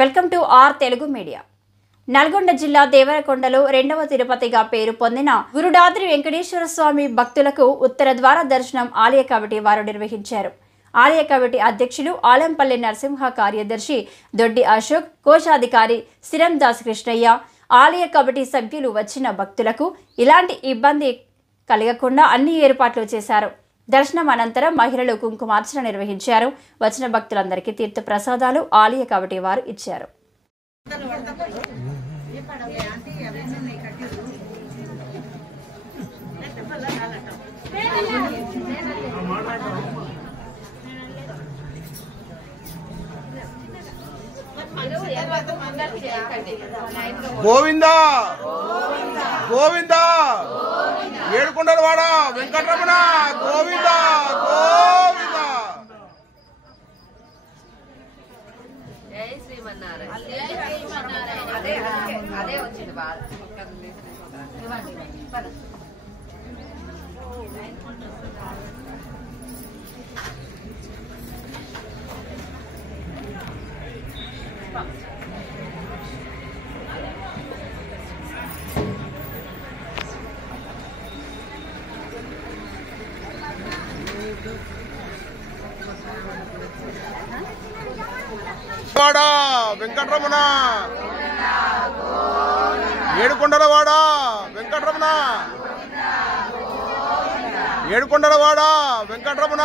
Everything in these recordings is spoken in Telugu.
Welcome to our Telugu media. Nalgonda జిల్లా దేవరకొండలో రెండవ తిరుపతిగా పేరు పొందిన గురుడాద్రి వెంకటేశ్వర స్వామి భక్తులకు ఉత్తర ద్వార దర్శనం ఆలయ కమిటీ వారు నిర్వహించారు. ఆలయ కమిటీ అధ్యక్షులు ఆలంపల్లి నరసింహ, కార్యదర్శి దొడ్డి అశోక్, కోశాధికారి సిరం దాస్ కృష్ణయ్య, ఆలయ కమిటీ సభ్యులు వచ్చిన భక్తులకు ఇలాంటి ఇబ్బంది కలగకుండా అన్ని ఏర్పాట్లు చేశారు. దర్శనం అనంతరం మహిళలు కుంకుమార్చన నిర్వహించారు. వచ్చిన భక్తులందరికీ తీర్థ ప్రసాదాలు ఆలయ కమిటీ వారు ఇచ్చారు. గోవిందా గోవిందా ఏడుకొండలవాడ వెంకటరమణ గోవిందా గోవిందా. జై శ్రీమన్నారాయణ. అదే వచ్చింది బాధ. వాడ వెంకటరమణ ఏడుకొండలవాడ వెంకటరమణ ఏడుకొండలవాడ వెంకటరమణ.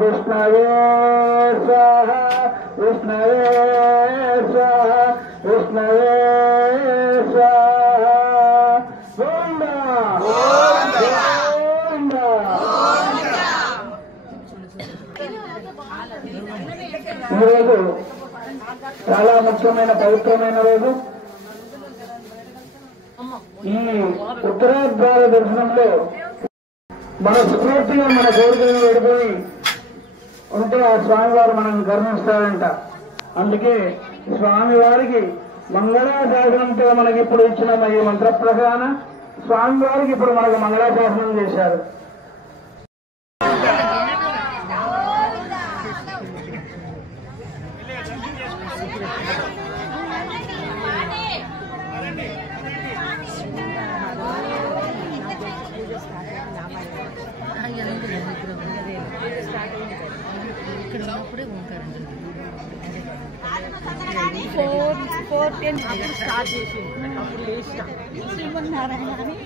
విష్ణవే స్వాహ విష్ణవే స్వాహ విష్ణవే స్వాహ. ఈరోజు చాలా ముఖ్యమైన పవిత్రమైన రోజు. ఈ ఉత్తరాద్వార దర్శనంలో మన స్ఫూర్తిగా మన కోరికలను వెళ్ళిపోయి ఉంటే ఆ స్వామివారు మనల్ని కరుణిస్తారంట. అందుకే స్వామివారికి మంగళాశాసనంతో మనకి ఇప్పుడు ఇచ్చిన ఈ మంత్ర ప్రకారం స్వామివారికి ఇప్పుడు మనకు మంగళాశాసనం చేశారు. స్టార్ట్ చేసి అప్పుడు లేచిన శ్రీమన్నారాయణ అని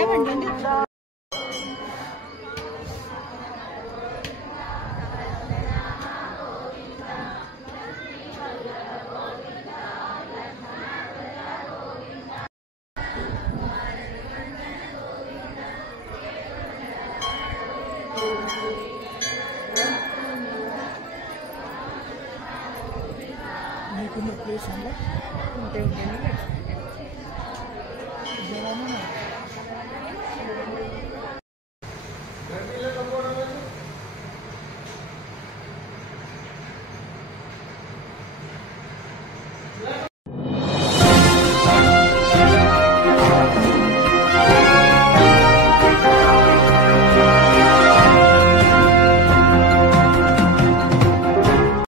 ఏమండి మీకున్న ప్లేస్ ఉంటే ఉంటే